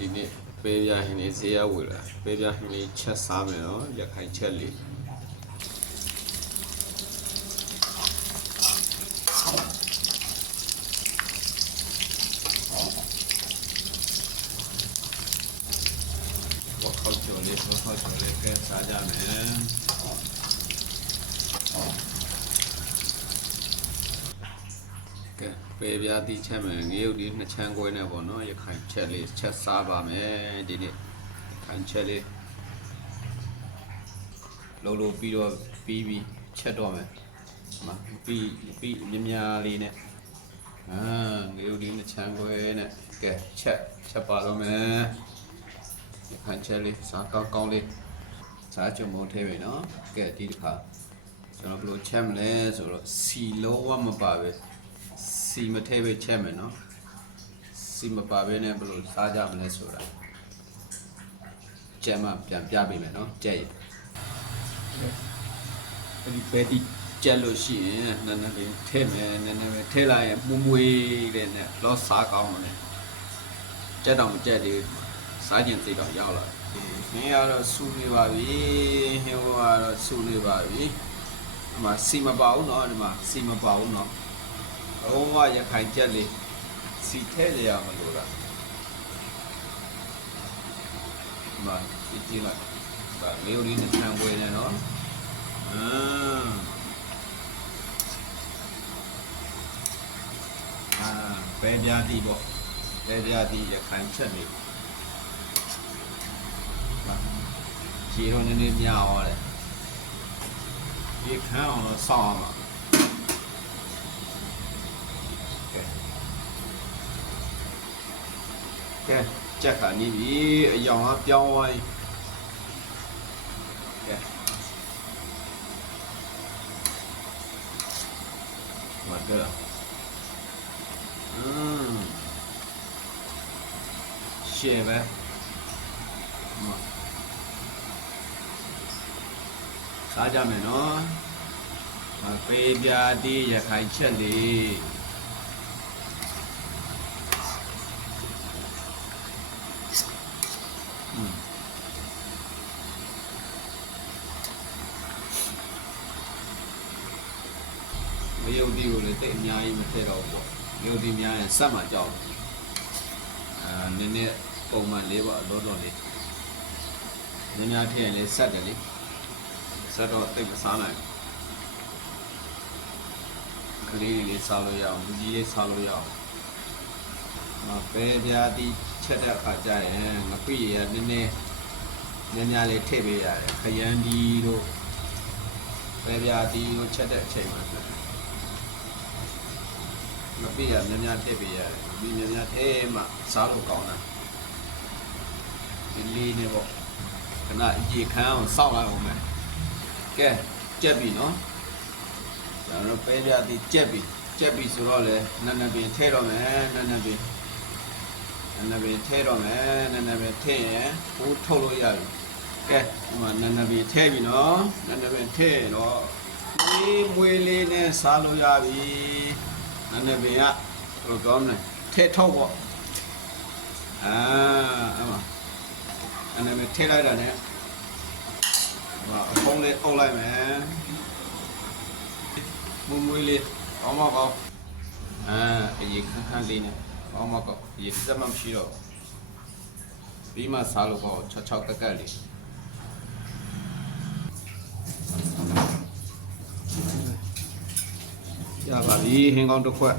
ဒီနေ့ပေးပြဟင်းလေးဈေးရောက်ဝယ်လာပေးပြဟင်းလေးချက်စားမယ်နော်ရခိုင်ချက်လေးဘောခေါက်ချိုလေးကဲစားကြမယ်ကဲပေးပြတိချက်မယ်ငရုတ်ဒီနှစ်ချမ်းခွဲနဲ့ပေါ့နော်ရခိုင်ချက်လေးချက်စားပါမယ်ဒီနေ့ရခိုင်ချက်လေးလုံးပြီးတော့ပြီးချက်တော့မယ်မပြီးမြလေးနဲ့ငရုတ်ဒီနှစ်ချမ်းခွဲနဲ့ကဲချက်ပါတော့မယ်ရခိုင်ချက်လေးစားကောင်းလေးစားကြုံမထဲပဲနော်ကဲဒီတစ်ခါကျွန်တော်ဘယ်လိုချက်မလဲဆိုတော့စီလုံးဝမပါပဲစီမထဲပဲချက်မယ်နော်စီမပါဘဲနဲ့ဘယ်လိုစားကြမလဲဆိုတာကျမပြန်ပြပေးမယ်နော်ကြက်ရဒီပဲဒီကျက်လို့ရှိရင်နည်းနည်းလေးထဲမယ်နည်းနည်းပဲထဲလိုက်ရင်မွေးတဲ့နဲ့လောစားကောင်းတယ်ကြက်တောင်ကြက်တွေစားကျင်စိတ်တော့ရောက်လာဟင်းကတော့စူနေပါပြီဟင်းကတော့စူနေပါပြီဒီမှာစီမပါဘူးနော်ဒီမှာစီမပါဘူးနော်လုံးဝရခိုင်ချက်လေးစီထဲရမလို့လားမကြည့်လိုက်ဒါလေးလေးနဲ့ဆန်ပွဲနဲ့နော်ပဲပြားတီပေါ့ပဲပြားတီရခိုင်ချက်လေးခြေတော့နည်းနည်းများသွားတယ်ဒီခန်းအောင်တော့စောင့်အောင်ကဲကြက်ကနေပြီအယောင်ကပြောင်းသွားပြီကဲမတ်ကရှေ့ပဲစားကြမယ်နော်ပေးပြတီးရခိုင်ချက်လေးမယုတ်ဒီကိုလည်းတိတ်အများကြီးမထည့်တော့ဘူးပေါ့မယုတ်ဒီများရင်စက်မှကြောက်နည်းနည်းပုံမှန်လေးပေါ့လောလောလေးနည်းများထည့်ရင်လည်းဆက်တယ်လေဆက်တော့တိတ်မစားနိုင်ကလေးလေးစားလို့ရအောင်လူကြီးလေးစားလို့ရအောင်ပဲပြားတီးချက်တဲ့အခါကျရင်ငပိရနည်းနည်းများလေးထည့်ပေးရတယ်ခရမ်းဒီတို့ပဲပြားတီးတို့ချက်တဲ့အချိန်မှာငပိရများထည့်ပေးရတယ်ဒီများထဲမှာစားလို့ကောင်းတာဒီလေးနဲ့ပေါ့ခဏရေခမ်းအောင်စောင့်လိုက်အောင်မယ်ကဲကြက်ပြီနော်ကျွန်တော်ပဲပြားတီးကြက်ပြီဆိုတော့လေနည်းနည်းပင်ထဲတော့မယ်နည်းနည်းပင်ထဲတော့မယ်နည်းနည်းပင်ထဲရင်ဟိုးထုတ်လို့ရပြီကဲဒီမှာနည်းနည်းပင်ထဲပြီနော်နည်းနည်းပင်ထဲတော့ဒီမွေးလေးနဲ့စားလို့ရပြီနည်းနည်းပင်ကဟိုကောင်းတယ်ထဲထုတ်ပေါ့အဲ့မှာနည်းနည်းပင်ထဲလိုက်တာနဲ့အဖုံးလေးအုပ်လိုက်မယ်မွေးလေးကောင်းကောင်းအရေးခန်းလေးနဲ့ကောင်းကောင်းရေစက်မှမရှိတော့ပြီးမှစားလို့ပေါ့6ကက်ကက်လေးရပါပြီဟင်းကောင်းတစ်ခွက်